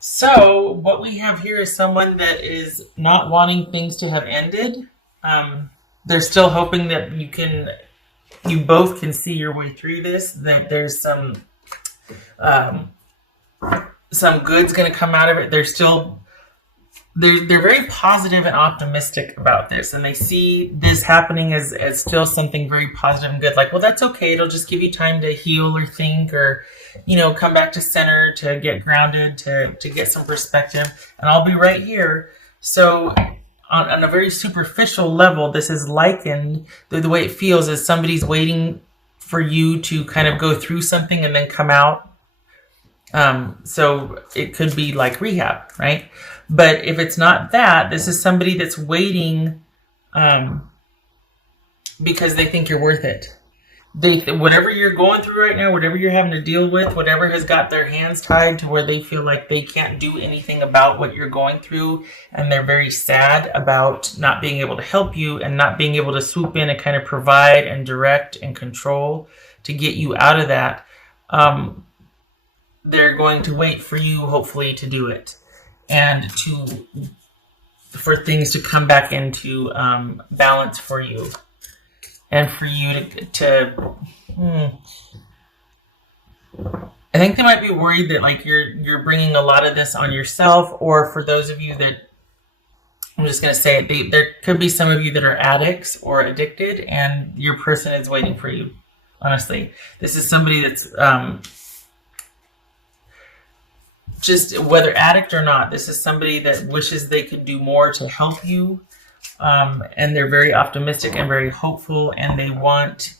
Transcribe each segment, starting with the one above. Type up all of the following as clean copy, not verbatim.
So what we have here is someone that is not wanting things to have ended. Um, they're still hoping that you both can see your way through this. That there's um, some good's going to come out of it. They're very positive and optimistic about this, and they see this happening as still something very positive and good. Like, well, that's okay. It'll just give you time to heal or think, or come back to center, to get grounded, to get some perspective, and I'll be right here. So on a very superficial level, this is likened, the way it feels is somebody's waiting for you to kind of go through something and then come out. So it could be like rehab, right? But if it's not that, this is somebody that's waiting because they think you're worth it. Whatever you're going through right now, whatever you're having to deal with, whatever has got their hands tied to where they feel like they can't do anything about what you're going through, and they're very sad about not being able to help you and not being able to swoop in and kind of provide and direct and control to get you out of that. They're going to wait for you, hopefully, to do it, and for things to come back into balance for you, and for you to I think they might be worried that like you're bringing a lot of this on yourself, or for those of you that, I'm just going to say it, there could be some of you that are addicts or addicted, and your person is waiting for you. Honestly, this is somebody that's just, whether addict or not, this is somebody that wishes they could do more to help you. And they're very optimistic and very hopeful, and they want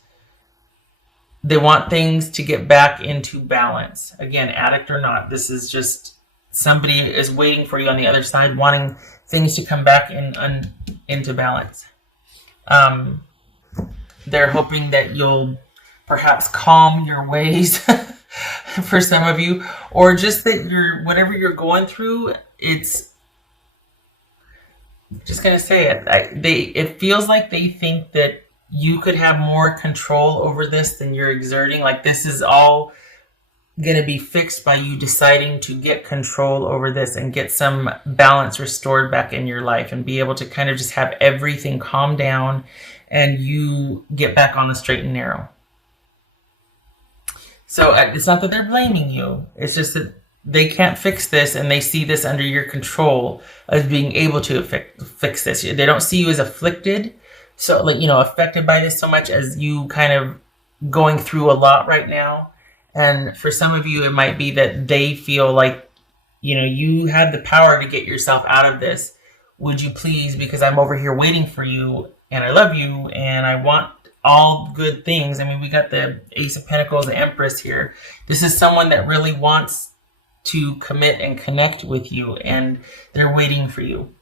things to get back into balance. Again, addict or not, this is just somebody is waiting for you on the other side, wanting things to come back into balance. They're hoping that you'll perhaps calm your ways for some of you, or just that whatever you're going through, it's just gonna say it. It feels like they think that you could have more control over this than you're exerting. Like this is all gonna be fixed by you deciding to get control over this and get some balance restored back in your life, and be able to kind of just have everything calm down, and you get back on the straight and narrow. So it's not that they're blaming you. It's just that they can't fix this, and they see this under your control as being able to fix this. They don't see you as afflicted, so affected by this so much as you kind of going through a lot right now. And for some of you, it might be that they feel like, you have the power to get yourself out of this. Would you please, because I'm over here waiting for you, and I love you, and I want all good things. I mean, we got the Ace of Pentacles, the Empress here. This is someone that really wants to commit and connect with you, and they're waiting for you.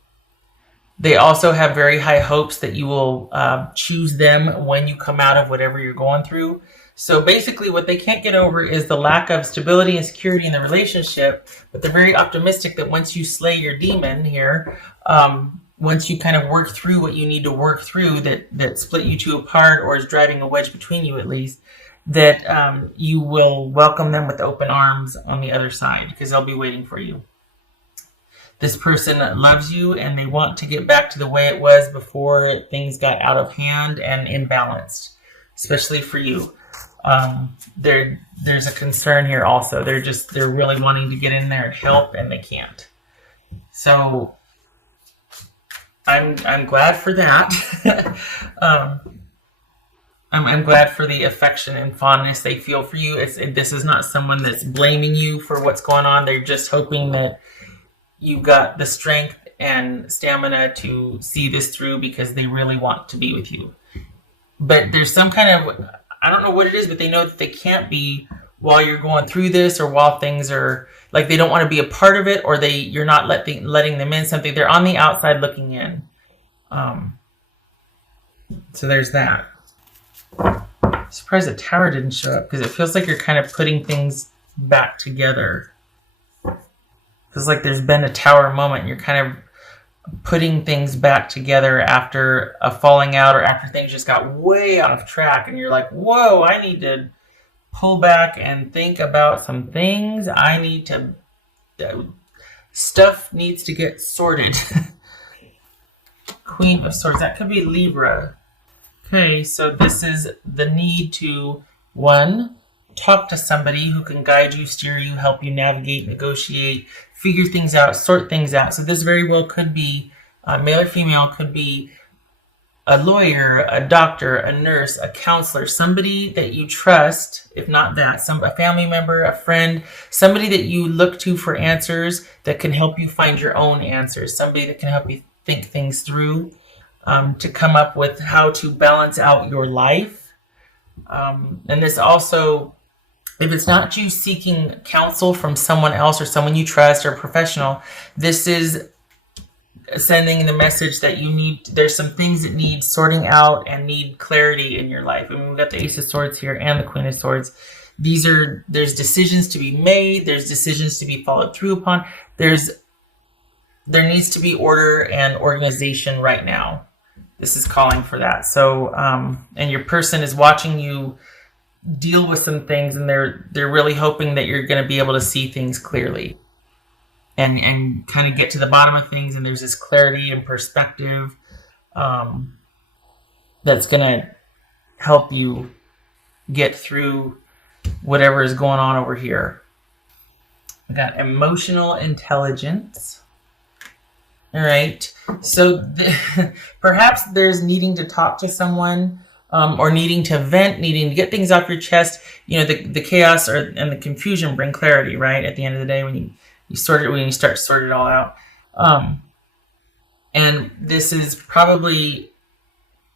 They also have very high hopes that you will choose them when you come out of whatever you're going through. So basically what they can't get over is the lack of stability and security in the relationship, but they're very optimistic that once you slay your demon here, once you kind of work through what you need to work through that split you two apart, or is driving a wedge between you at least, that you will welcome them with open arms on the other side, because they'll be waiting for you. This person loves you, and they want to get back to the way it was before things got out of hand and imbalanced, especially for you. There's a concern here also. They're really wanting to get in there and help, and they can't. So I'm glad for that. I'm glad for the affection and fondness they feel for you. This is not someone that's blaming you for what's going on. They're just hoping that you've got the strength and stamina to see this through, because they really want to be with you. But there's some kind of, I don't know what it is, but they know that they can't be while you're going through this, or while things are like, they don't want to be a part of it, or you're not letting them in something. They're on the outside looking in. So there's that. I'm surprised the tower didn't show up, because it feels like you're kind of putting things back together. Feels like there's been a tower moment, and you're kind of putting things back together after a falling out, or after things just got way off track, and you're like, whoa, I need to pull back and think about some things. I need to stuff needs to get sorted. Queen of Swords, that could be Libra. Okay, so this is the need to, one, talk to somebody who can guide you, steer you, help you navigate, negotiate, figure things out, sort things out. So this very well could be, male or female, could be a lawyer, a doctor, a nurse, a counselor, somebody that you trust, if not that, a family member, a friend, somebody that you look to for answers that can help you find your own answers, somebody that can help you think things through, to come up with how to balance out your life. And this also, if it's not you seeking counsel from someone else or someone you trust or a professional, this is sending the message that you need, there's some things that need sorting out and need clarity in your life. I mean, we've got the Ace of Swords here and the Queen of Swords. There's decisions to be made, there's decisions to be followed through upon. There needs to be order and organization right now. This is calling for that. So, and your person is watching you deal with some things, and they're really hoping that you're going to be able to see things clearly and kind of get to the bottom of things. And there's this clarity and perspective that's going to help you get through whatever is going on over here. We got emotional intelligence. All right. So perhaps there's needing to talk to someone, or needing to vent, needing to get things off your chest. You know, the chaos and the confusion bring clarity, right? At the end of the day, when you start to sort it all out. And this is probably,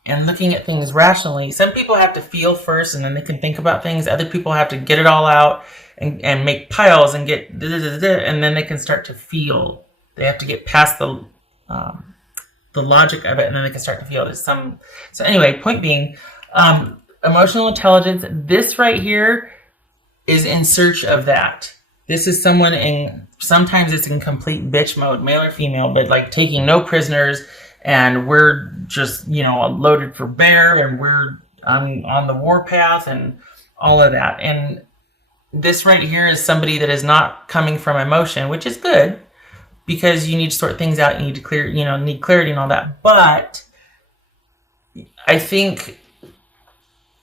and looking at things rationally, some people have to feel first and then they can think about things. Other people have to get it all out and make piles and get and then they can start to feel. They have to get past the logic of it, and then they can start to feel it. So anyway, point being, emotional intelligence, this right here is in search of that. This is someone sometimes it's in complete bitch mode, male or female, but like taking no prisoners, and we're just, loaded for bear, and we're on the warpath and all of that. And this right here is somebody that is not coming from emotion, which is good, because you need to sort things out, you need to clear, need clarity and all that. But I think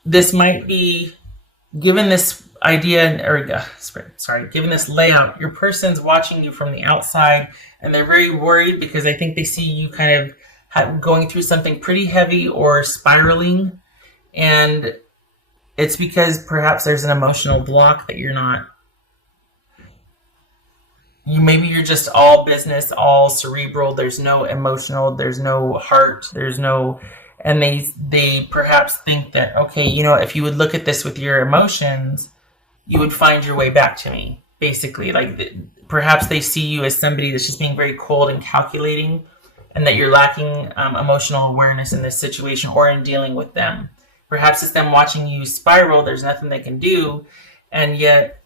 this might be, given this idea, given this layout, your person's watching you from the outside, and they're very worried because I think they see you kind of going through something pretty heavy or spiraling. And it's because perhaps there's an emotional block that maybe you're just all business, all cerebral. There's no emotional, there's no heart, and they perhaps think that, okay, if you would look at this with your emotions, you would find your way back to me, basically. Like, perhaps they see you as somebody that's just being very cold and calculating, and that you're lacking emotional awareness in this situation or in dealing with them. Perhaps it's them watching you spiral, there's nothing they can do, and yet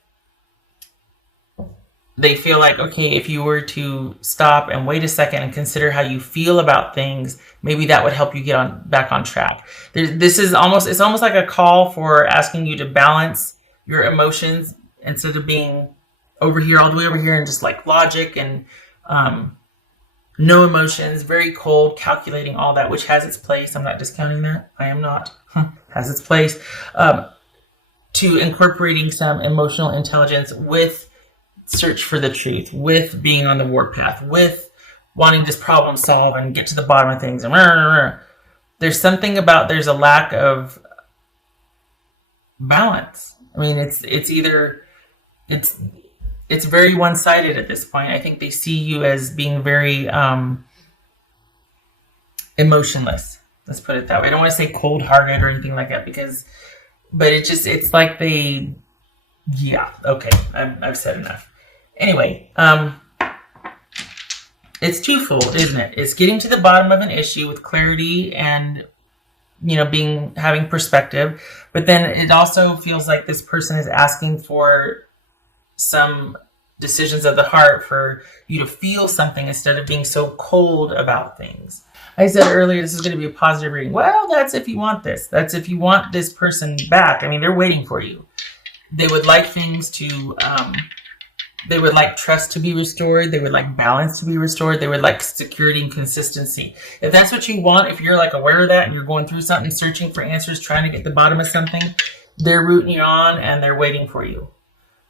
they feel like, okay, if you were to stop and wait a second and consider how you feel about things, maybe that would help you get back on track. It's almost like a call for asking you to balance your emotions instead of being over here, all the way over here, and just like logic and no emotions, very cold, calculating, all that, which has its place. I'm not discounting that. I am not. Has its place. To incorporating some emotional intelligence with search for the truth, with being on the warpath, with wanting to problem solve and get to the bottom of things. There's a lack of balance. I mean, it's very one-sided at this point. I think they see you as being very emotionless. Let's put it that way. I don't want to say cold-hearted or anything like that, but it's like okay, I've said enough. Anyway, it's twofold, isn't it? It's getting to the bottom of an issue with clarity and, having perspective. But then it also feels like this person is asking for some decisions of the heart, for you to feel something instead of being so cold about things. I said earlier, this is going to be a positive reading. Well, that's if you want this. That's if you want this person back. I mean, they're waiting for you. They would like things to They would like trust to be restored. They would like balance to be restored. They would like security and consistency. If that's what you want, if you're like aware of that and you're going through something, searching for answers, trying to get to the bottom of something, they're rooting you on and they're waiting for you.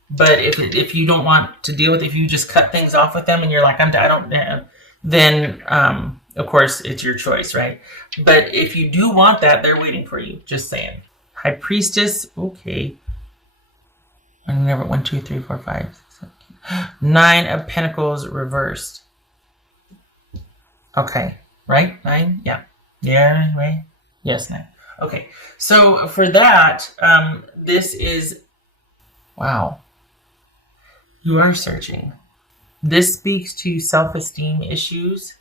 But if you don't want to deal with it, if you just cut things off with them and you're like, I don't, then of course it's your choice, right? But if you do want that, they're waiting for you. Just saying. High Priestess, okay. I never 1, 2, 3, 4, 5, 6, 7, 8. 9 of Pentacles reversed. Okay, right? 9, yeah, yeah, right. Yes, 9. Okay, so for that, this is wow. You are searching. This speaks to self-esteem issues,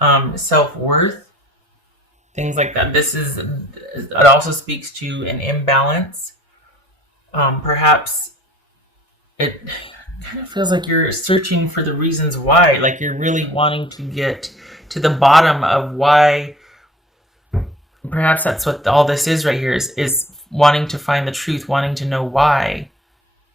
self-worth, things like that. It also speaks to an imbalance. Perhaps it kind of feels like you're searching for the reasons why, like you're really wanting to get to the bottom of why. Perhaps that's what all this is right here, is wanting to find the truth, wanting to know why.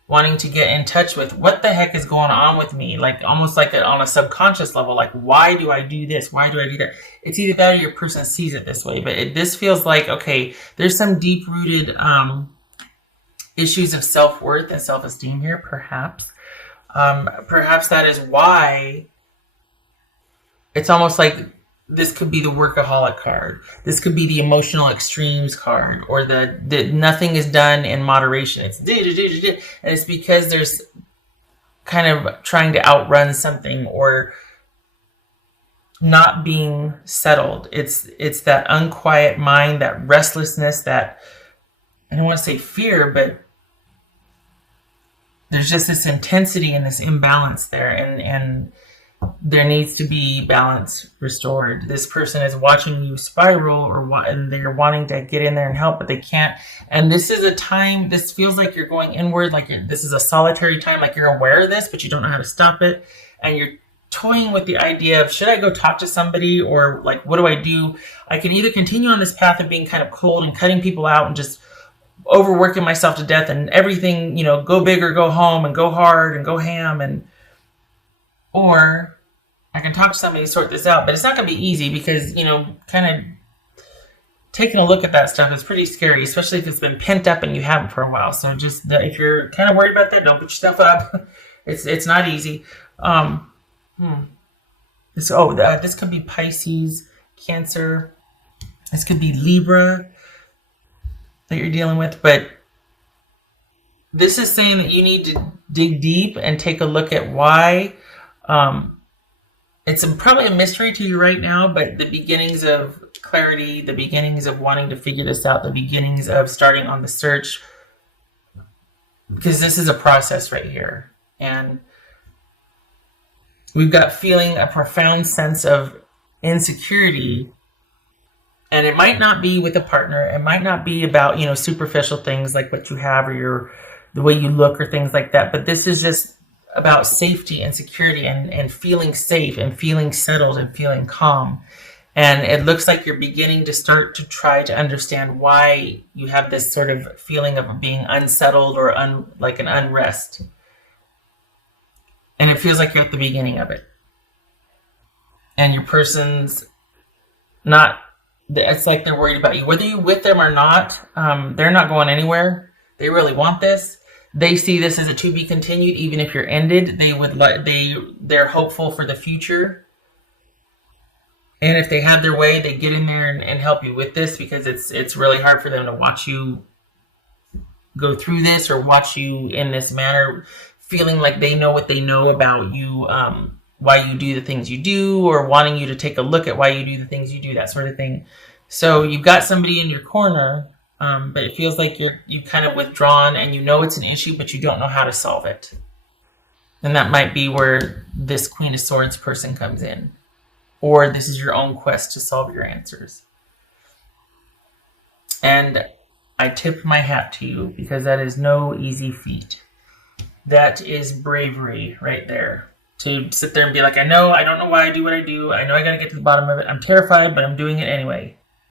Wanting to get in touch with what the heck is going on with me, like almost like on a subconscious level, like why do I do this? Why do I do that? It's either that or your person sees it this way, but this feels like, okay, there's some deep-rooted issues of self-worth and self-esteem here, perhaps. Perhaps that is why it's almost like this could be the workaholic card. This could be the emotional extremes card, or the nothing is done in moderation. It's and it's because there's kind of trying to outrun something or not being settled. It's that unquiet mind, that restlessness, that I don't want to say fear, but there's just this intensity and this imbalance there, and there needs to be balance restored. This person is watching you spiral, and they're wanting to get in there and help, but they can't. And this is a time, this feels like you're going inward, like this is a solitary time, like you're aware of this, but you don't know how to stop it. And you're toying with the idea of, should I go talk to somebody, or like, what do I do? I can either continue on this path of being kind of cold and cutting people out and just overworking myself to death and everything, go big or go home and go hard and go ham, or I can talk to somebody to sort this out. But it's not going to be easy because, kind of taking a look at that stuff is pretty scary, especially if it's been pent up and you haven't for a while. So just if you're kind of worried about that, don't beat yourself up. It's not easy. This could be Pisces, Cancer. This could be Libra that you're dealing with. But this is saying that you need to dig deep and take a look at why. It's probably a mystery to you right now, but the beginnings of clarity, the beginnings of wanting to figure this out, the beginnings of starting on the search, because this is a process right here. And we've got feeling a profound sense of insecurity, and it might not be with a partner. It might not be about, superficial things like what you have or the way you look or things like that. But this is just about safety and security and feeling safe and feeling settled and feeling calm. And it looks like you're beginning to start to try to understand why you have this sort of feeling of being unsettled or like an unrest. And it feels like you're at the beginning of it. And your person's not, it's like they're worried about you. Whether you're with them or not, they're not going anywhere. They really want this. They see this as a to be continued, even if you're ended. They're hopeful for the future. And if they had their way, they get in there and help you with this, because it's really hard for them to watch you go through this or watch you in this manner, feeling like they know what they know about you, why you do the things you do, or wanting you to take a look at why you do the things you do, that sort of thing. So you've got somebody in your corner, but it feels like you've kind of withdrawn and it's an issue, but you don't know how to solve it. And that might be where this Queen of Swords person comes in. Or this is your own quest to solve your answers. And I tip my hat to you, because that is no easy feat. That is bravery right there. To sit there and be like, I don't know why I do what I do. I know I got to get to the bottom of it. I'm terrified, but I'm doing it anyway.